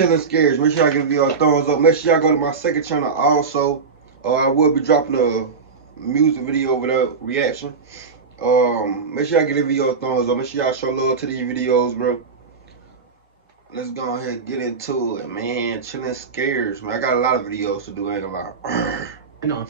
Chilling Scares. Make sure y'all give me a thumbs up. Make sure y'all go to my second channel also. I will be dropping a music video over there, reaction. Make sure y'all give the video a thumbs up. Make sure y'all show love to these videos, bro. Let's go ahead and get into it, man. Chilling Scares, man. I got a lot of videos to do, ain't gonna lie.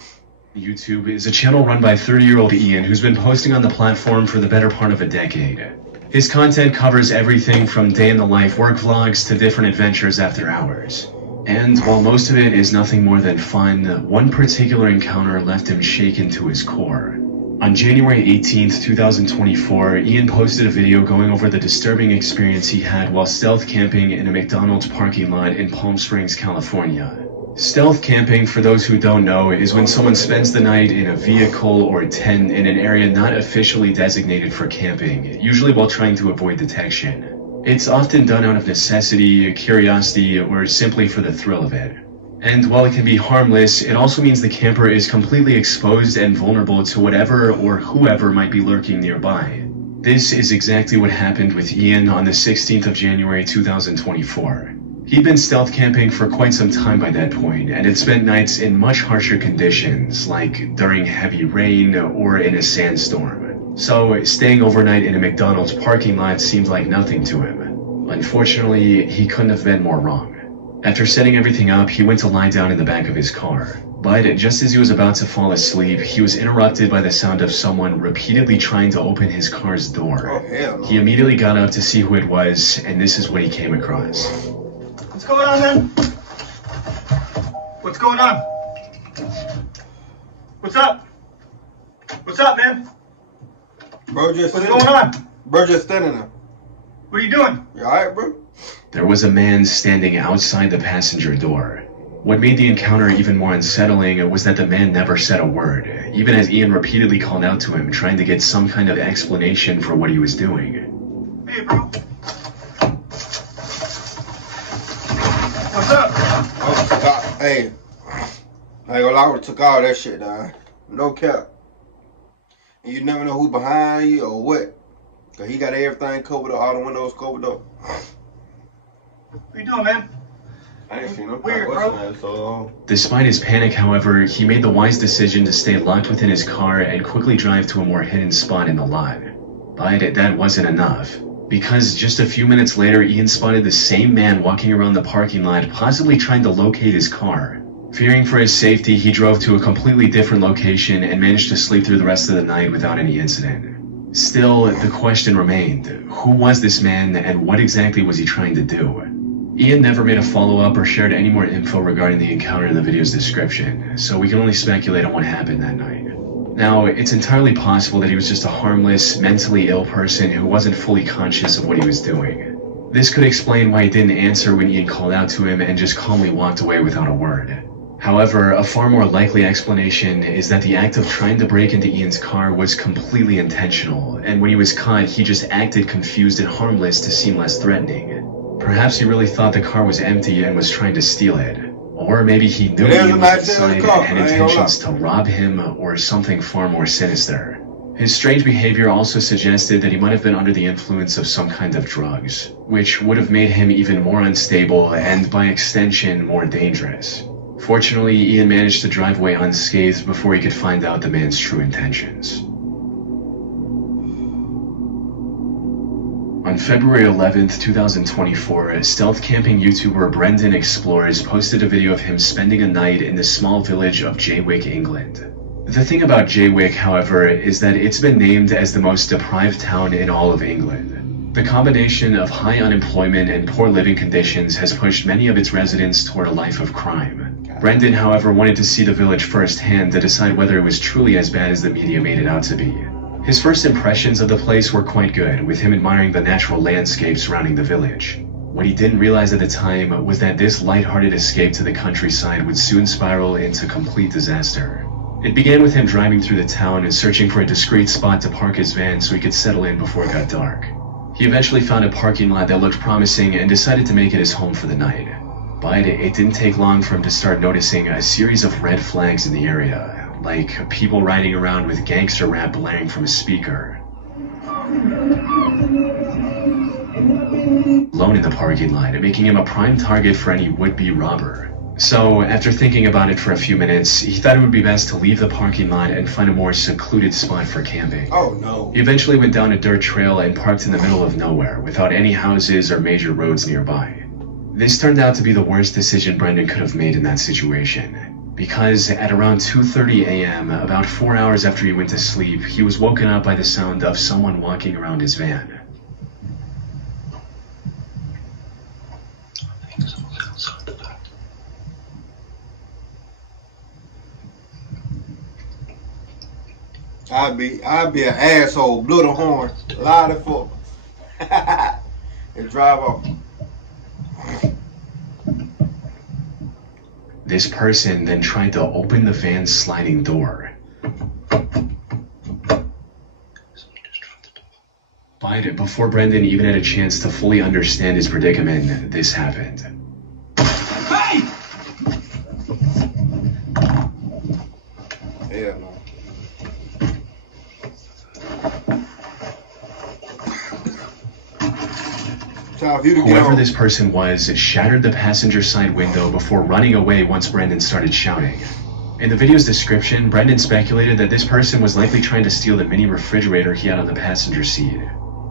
YouTube is a channel run by 30-year-old Ian who's been posting on the platform for the better part of a decade. His content covers everything from day in the life work vlogs to different adventures after hours. And while most of it is nothing more than fun, one particular encounter left him shaken to his core. On January 18th, 2024, Ian posted a video going over the disturbing experience he had while stealth camping in a McDonald's parking lot in Palm Springs, California. Stealth camping, for those who don't know, is when someone spends the night in a vehicle or tent in an area not officially designated for camping, usually while trying to avoid detection. It's often done out of necessity, curiosity, or simply for the thrill of it. And while it can be harmless, it also means the camper is completely exposed and vulnerable to whatever or whoever might be lurking nearby. This is exactly what happened with Ian on the 16th of January 2024. He'd been stealth camping for quite some time by that point, and had spent nights in much harsher conditions, like during heavy rain or in a sandstorm. So staying overnight in a McDonald's parking lot seemed like nothing to him. Unfortunately, he couldn't have been more wrong. After setting everything up, he went to lie down in the back of his car. But just as he was about to fall asleep, he was interrupted by the sound of someone repeatedly trying to open his car's door. He immediately got up to see who it was, and this is what he came across. What's going on, man? What's going on? What's up? What's up, man? Bro, just What's going on? Bro, just standing there. What are you doing? You alright, bro? There was a man standing outside the passenger door. What made the encounter even more unsettling was that the man never said a word, even as Ian repeatedly called out to him, trying to get some kind of explanation for what he was doing. Hey, bro. What's up? Hey, I ain't gonna lie, I would've took all that shit down. No cap. And you never know who behind you or what. Cause he got everything covered up, all the windows covered up. What you doing, man? I ain't seen no Weird, bro. so Despite his panic, however, he made the wise decision to stay locked within his car and quickly drive to a more hidden spot in the lot. But that wasn't enough. Because just a few minutes later, Ian spotted the same man walking around the parking lot, possibly trying to locate his car. Fearing for his safety, he drove to a completely different location and managed to sleep through the rest of the night without any incident. Still, the question remained, who was this man and what exactly was he trying to do? Ian never made a follow-up or shared any more info regarding the encounter in the video's description, so we can only speculate on what happened that night. Now, it's entirely possible that he was just a harmless, mentally ill person who wasn't fully conscious of what he was doing. This could explain why he didn't answer when Ian called out to him and just calmly walked away without a word. However, a far more likely explanation is that the act of trying to break into Ian's car was completely intentional, and when he was caught, he just acted confused and harmless to seem less threatening. Perhaps he really thought the car was empty and was trying to steal it. Or maybe he knew Ian was inside and had intentions to rob him or something far more sinister. His strange behavior also suggested that he might have been under the influence of some kind of drugs, which would have made him even more unstable and, by extension, more dangerous. Fortunately, Ian managed to drive away unscathed before he could find out the man's true intentions. On February 11th, 2024, stealth camping YouTuber Brendan Explores posted a video of him spending a night in the small village of Jaywick, England. The thing about Jaywick, however, is that it's been named as the most deprived town in all of England. The combination of high unemployment and poor living conditions has pushed many of its residents toward a life of crime. Brendan, however, wanted to see the village firsthand to decide whether it was truly as bad as the media made it out to be. His first impressions of the place were quite good, with him admiring the natural landscape surrounding the village. What he didn't realize at the time was that this lighthearted escape to the countryside would soon spiral into complete disaster. It began with him driving through the town and searching for a discreet spot to park his van so he could settle in before it got dark. He eventually found a parking lot that looked promising and decided to make it his home for the night. But it didn't take long for him to start noticing a series of red flags in the area, like people riding around with gangster rap blaring from a speaker. alone in the parking lot, making him a prime target for any would-be robber. So, after thinking about it for a few minutes, he thought it would be best to leave the parking lot and find a more secluded spot for camping. Oh no. He eventually went down a dirt trail and parked in the middle of nowhere, without any houses or major roads nearby. This turned out to be the worst decision Brendan could have made in that situation, because at around 2:30 a.m., about 4 hours after he went to sleep, he was woken up by the sound of someone walking around his van. I'd be an asshole, blow the horn, loud as fuck, and drive off. This person then tried to open the van's sliding door. But before Brendan even had a chance to fully understand his predicament, this happened. Hey! Hell no. Time for you to get Whoever on. this person was shattered the passenger side window before running away once Brendan started shouting. In the video's description, Brendan speculated that this person was likely trying to steal the mini refrigerator he had on the passenger seat.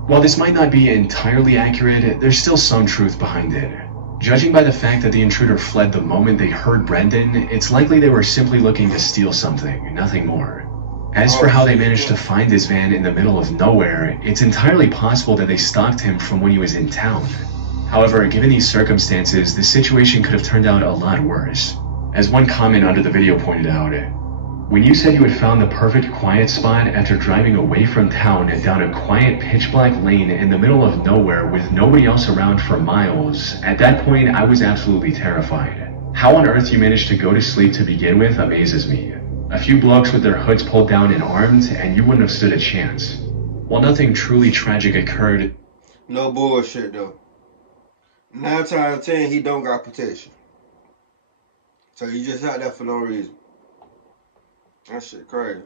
While this might not be entirely accurate, there's still some truth behind it. Judging by the fact that the intruder fled the moment they heard Brendan, it's likely they were simply looking to steal something, nothing more. As for how they managed to find his van in the middle of nowhere, it's entirely possible that they stalked him from when he was in town. However, given these circumstances, the situation could have turned out a lot worse. As one comment under the video pointed out, when you said you had found the perfect quiet spot after driving away from town down a quiet pitch-black lane in the middle of nowhere with nobody else around for miles, at that point I was absolutely terrified. How on earth you managed to go to sleep to begin with amazes me. A few blokes with their hoods pulled down and armed, and you wouldn't have stood a chance. While nothing truly tragic occurred, No bullshit though. 9 times out of 10, he don't got protection. So you just out there for no reason. That shit crazy.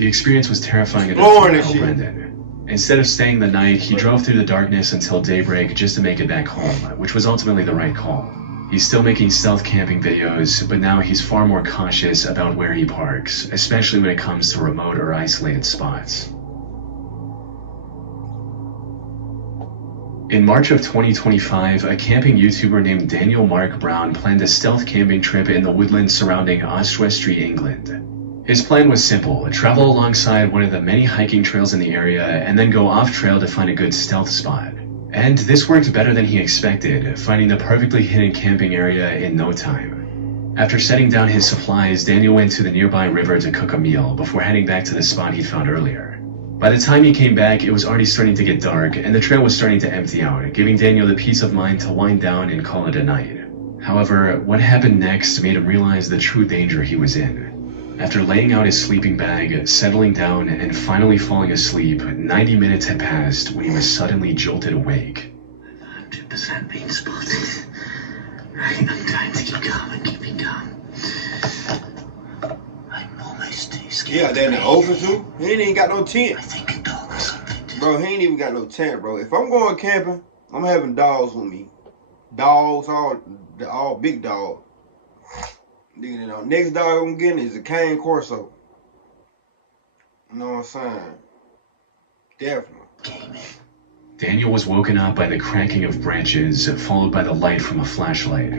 the experience was terrifying Exploring enough and for shit. Brendan. Instead of staying the night, he drove through the darkness until daybreak just to make it back home, which was ultimately the right call. He's still making stealth camping videos, but now he's far more cautious about where he parks, especially when it comes to remote or isolated spots. In March of 2025, a camping YouTuber named Daniel Mark Brown planned a stealth camping trip in the woodlands surrounding Oswestry, England. His plan was simple: travel alongside one of the many hiking trails in the area and then go off-trail to find a good stealth spot. And this worked better than he expected, finding the perfectly hidden camping area in no time. After setting down his supplies, Daniel went to the nearby river to cook a meal before heading back to the spot he'd found earlier. By the time he came back, it was already starting to get dark and the trail was starting to empty out, giving Daniel the peace of mind to wind down and call it a night. However, what happened next made him realize the true danger he was in. After laying out his sleeping bag, settling down, and finally falling asleep, 90 minutes had passed when he was suddenly jolted awake. 100% being spotted. Right, I'm trying to keep calm and keeping calm. I'm almost too scared. Yeah, then the open too. He ain't even got no tent. I think a dog or something. Bro, he ain't even got no tent, bro. If I'm going camping, I'm having dogs with me. Dogs, all big dogs. You know, next dog I'm getting is a cane corso. You know what I'm saying? Definitely. Daniel was woken up by the cracking of branches, followed by the light from a flashlight.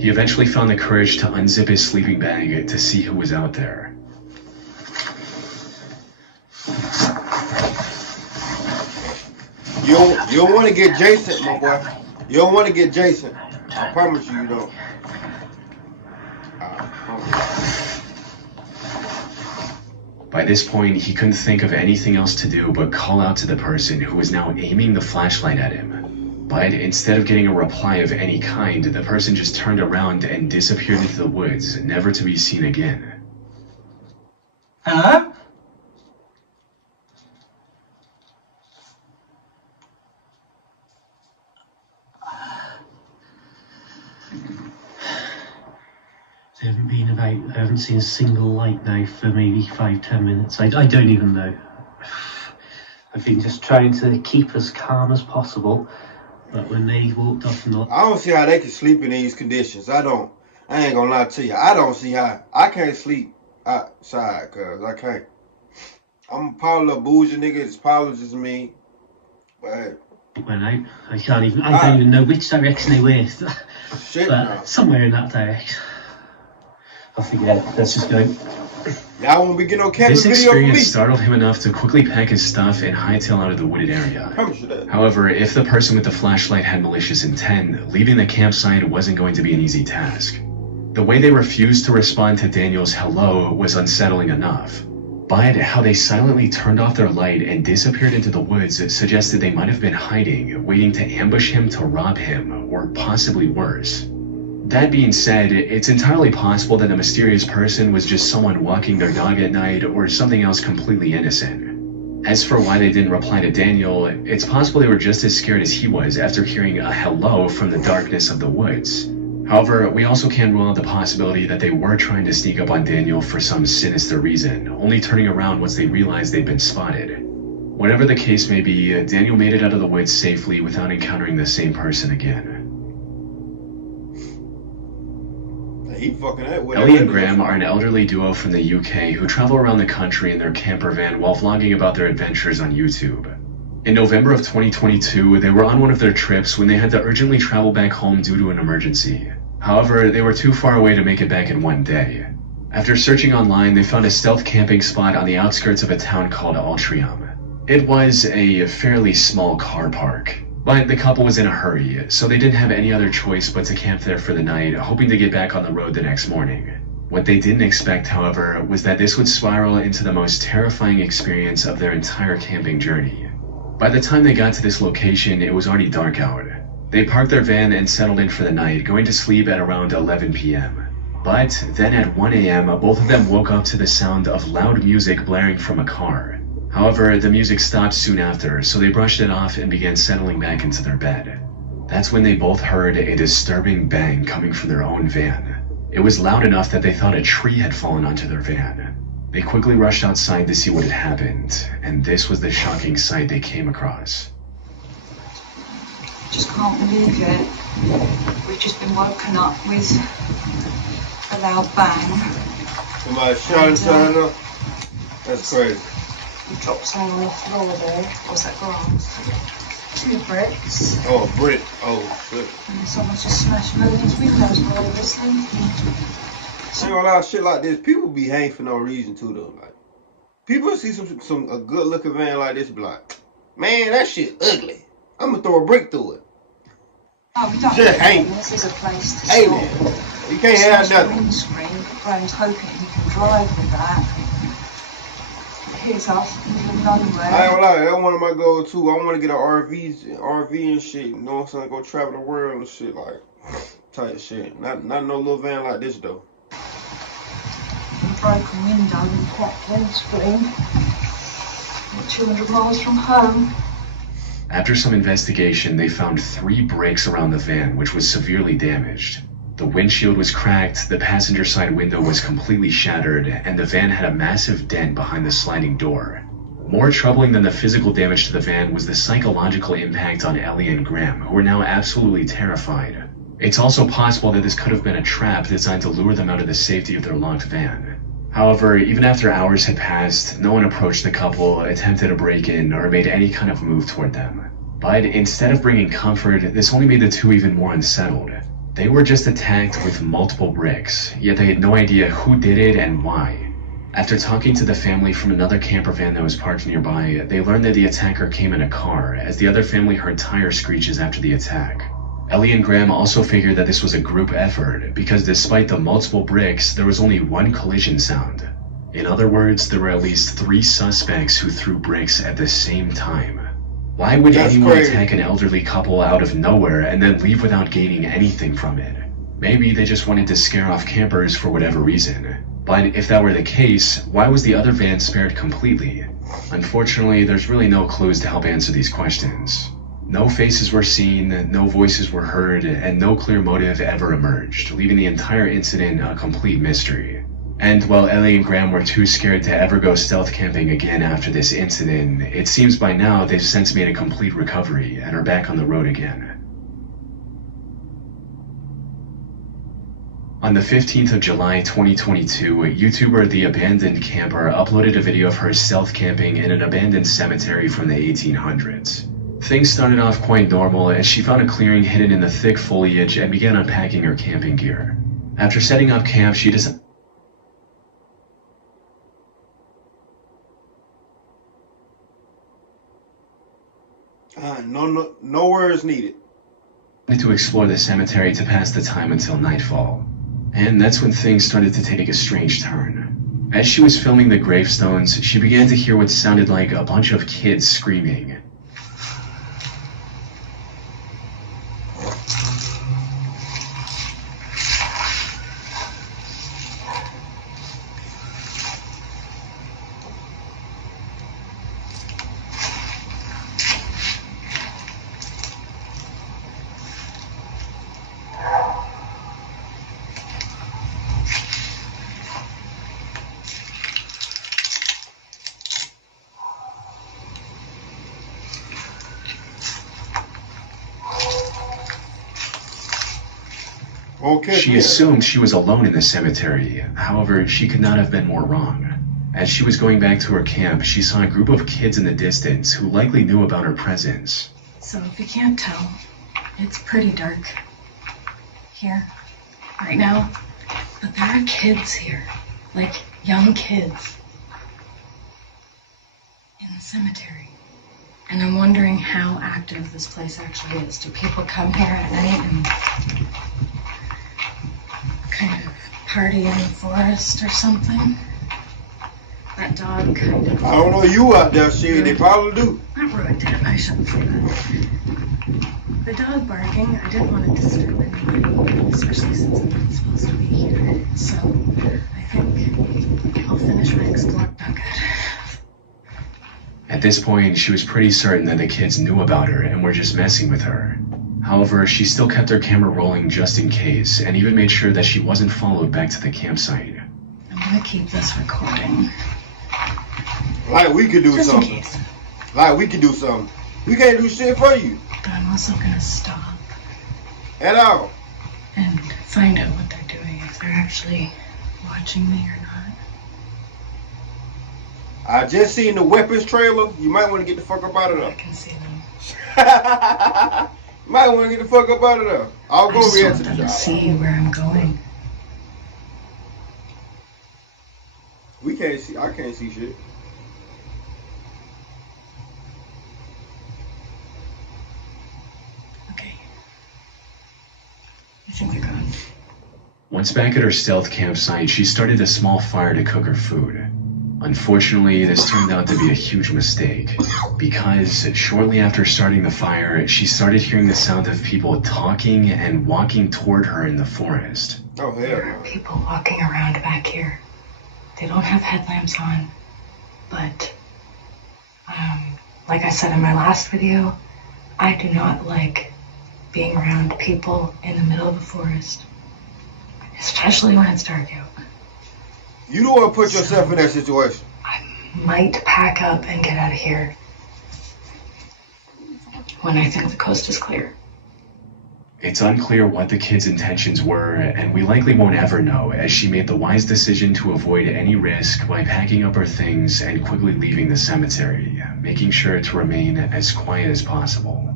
He eventually found the courage to unzip his sleeping bag to see who was out there. You don't want to get Jason, my boy. You don't want to get Jason. I promise you, you don't. By this point, he couldn't think of anything else to do but call out to the person who was now aiming the flashlight at him. But instead of getting a reply of any kind, the person just turned around and disappeared into the woods, never to be seen again. Hello? I haven't seen a single light now for maybe 5-10 minutes. I don't even know. I've been just trying to keep as calm as possible But when they walked off and I don't see how they can sleep in these conditions. I ain't gonna lie to you. I don't see how. I can't sleep outside, cuz I can't. I'm probably a bougie nigga. It's probably just me. But hey. went out, I don't even know which direction they were. Shit, but no. somewhere in that direction. I forget it. Let's just go. Y'all won't be getting no camping This video from me. experience startled him enough to quickly pack his stuff and hightail out of the wooded area. Promise you that. However, if the person with the flashlight had malicious intent, leaving the campsite wasn't going to be an easy task. The way they refused to respond to Daniel's hello was unsettling enough. But how they silently turned off their light and disappeared into the woods suggested they might have been hiding, waiting to ambush him to rob him, or possibly worse. That being said, it's entirely possible that the mysterious person was just someone walking their dog at night or something else completely innocent. As for why they didn't reply to Daniel, it's possible they were just as scared as he was after hearing a hello from the darkness of the woods. However, we also can't rule out the possibility that they were trying to sneak up on Daniel for some sinister reason, only turning around once they realized they'd been spotted. Whatever the case may be, Daniel made it out of the woods safely without encountering the same person again. Ellie and Graham are an elderly duo from the UK who travel around the country in their camper van while vlogging about their adventures on YouTube. In November of 2022, they were on one of their trips when they had to urgently travel back home due to an emergency. However, they were too far away to make it back in one day. After searching online, they found a stealth camping spot on the outskirts of a town called Altrincham. It was a fairly small car park. But the couple was in a hurry, so they didn't have any other choice but to camp there for the night, hoping to get back on the road the next morning. What they didn't expect, however, was that this would spiral into the most terrifying experience of their entire camping journey. By the time they got to this location, it was already dark out. They parked their van and settled in for the night, going to sleep at around 11 p.m. But then at 1 a.m., both of them woke up to the sound of loud music blaring from a car. However, the music stopped soon after, so they brushed it off and began settling back into their bed. That's when they both heard a disturbing bang coming from their own van. It was loud enough that they thought a tree had fallen onto their van. They quickly rushed outside to see what had happened, and this was the shocking sight they came across. Just can't believe it. We've just been woken up with a loud bang. Somebody shouting something up? That's crazy. We dropped something on the floor there. What's that glass? 2 bricks. Oh, brick. Oh, shit. And someone's just smashed those windows while they were sleeping. I ain't gonna lie, shit like this, people be hanging for no reason too though. Like, people see a good looking van like this, be like, man, that shit ugly. I'm gonna throw a brick through it. Oh, we don't Just hang. This is a place to Hey stop. man, you can't have nothing. Windscreen. Graham's hoping he can drive with that. Here's us, middle of nowhere. I ain't gonna lie, that's one of my goals too. I want to get an RV and shit. You know what I'm saying? Go travel the world and shit, like type shit. Not no little van like this though. A broken window and cracked windscreen. We're 200 miles from home. After some investigation, they found 3 breaks around the van, which was severely damaged. The windshield was cracked, the passenger side window was completely shattered, and the van had a massive dent behind the sliding door. More troubling than the physical damage to the van was the psychological impact on Ellie and Graham, who were now absolutely terrified. It's also possible that this could have been a trap designed to lure them out of the safety of their locked van. However, even after hours had passed, no one approached the couple, attempted a break-in, or made any kind of move toward them. But instead of bringing comfort, this only made the two even more unsettled. They were just attacked with multiple bricks, yet they had no idea who did it and why. After talking to the family from another camper van that was parked nearby, they learned that the attacker came in a car, as the other family heard tire screeches after the attack. Ellie and Graham also figured that this was a group effort, because despite the multiple bricks, there was only one collision sound. In other words, there were at least 3 suspects who threw bricks at the same time. Why would anyone attack an elderly couple out of nowhere and then leave without gaining anything from it? Maybe they just wanted to scare off campers for whatever reason. But if that were the case, why was the other van spared completely? Unfortunately, there's really no clues to help answer these questions. No faces were seen, no voices were heard, and no clear motive ever emerged, leaving the entire incident a complete mystery. And while Ellie and Graham were too scared to ever go stealth camping again after this incident, it seems by now they've since made a complete recovery and are back on the road again. On the 15th of July 2022, YouTuber The Abandoned Camper uploaded a video of her stealth camping in an abandoned cemetery from the 1800s. Things started off quite normal as she found a clearing hidden in the thick foliage and began unpacking her camping gear. After setting up camp, she decided no words needed. to explore the cemetery to pass the time until nightfall. And that's when things started to take a strange turn. As she was filming the gravestones, she began to hear what sounded like a bunch of kids screaming. She assumed she was alone in the cemetery. However, she could not have been more wrong. As she was going back to her camp, she saw a group of kids in the distance who likely knew about her presence. So if you can't tell, it's pretty dark here right now, but there are kids here, like young kids in the cemetery. And I'm wondering how active this place actually is. Do people come here at night and kind of party in the forest or something? That dog kind of... I don't know you out there, shit. They probably do. Not ruined it. I shouldn't say that. The dog barking, I didn't want to disturb anybody, especially since I'm not supposed to be here. So I think I'll finish my explore. Oh, good. At this point, she was pretty certain that the kids knew about her and were just messing with her. However, she still kept her camera rolling just in case, and even made sure that she wasn't followed back to the campsite. I'm gonna keep this recording. Like we could do just something. In case. Like we could do something. We can't do shit for you. But I'm also gonna stop. At all. And find out what they're doing, if they're actually watching me or not. I just seen the weapons trailer. You might want to get the fuck up out of there. I can see them. You might want to get the fuck up out of there. I'll go react to the I job. just want them to see where I'm going. We can't see. I can't see shit. Okay. I think they're gone. Once back at her stealth campsite, she started a small fire to cook her food. Unfortunately, this turned out to be a huge mistake, because shortly after starting the fire, she started hearing the sound of people talking and walking toward her in the forest. Oh, There hell are no. people walking around back here. They don't have headlamps on, but like I said in my last video, I do not like being around people in the middle of the forest, especially when it's dark out. You don't want to put yourself in that situation. I might pack up and get out of here when I think the coast is clear. It's unclear what the kids' intentions were, and we likely won't ever know, as she made the wise decision to avoid any risk by packing up her things and quickly leaving the cemetery, making sure to remain as quiet as possible.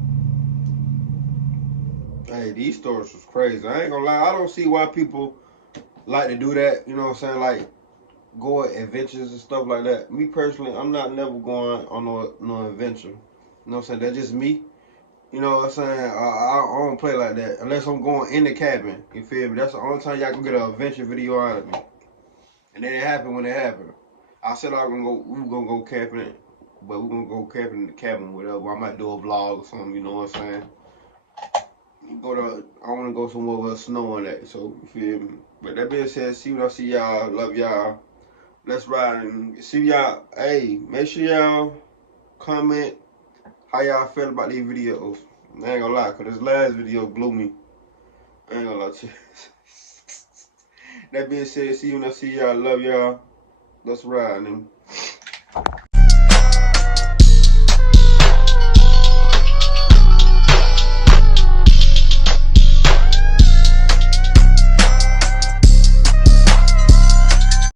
Hey, these stories was crazy. I ain't gonna lie. I don't see why people like to do that. You know what I'm saying? Like, go on adventures and stuff like that. Me personally, I'm not never going on no adventure. You know what I'm saying? That's just me. You know what I'm saying? I don't play like that unless I'm going in the cabin. You feel me? That's the only time y'all can get an adventure video out of me. And then it happened when it happened. I said we were gonna go camping, but we're gonna go camping in the cabin, whatever. I might do a vlog or something. You know what I'm saying? I want to go somewhere with snow on that. So you feel me? But that being said, see when I see y'all. Love y'all. Let's ride and see y'all. Hey, make sure y'all comment how y'all feel about these videos. I ain't gonna lie, cause this last video blew me. I ain't gonna lie to you. That being said, see you when I see y'all. Love y'all. Let's ride, and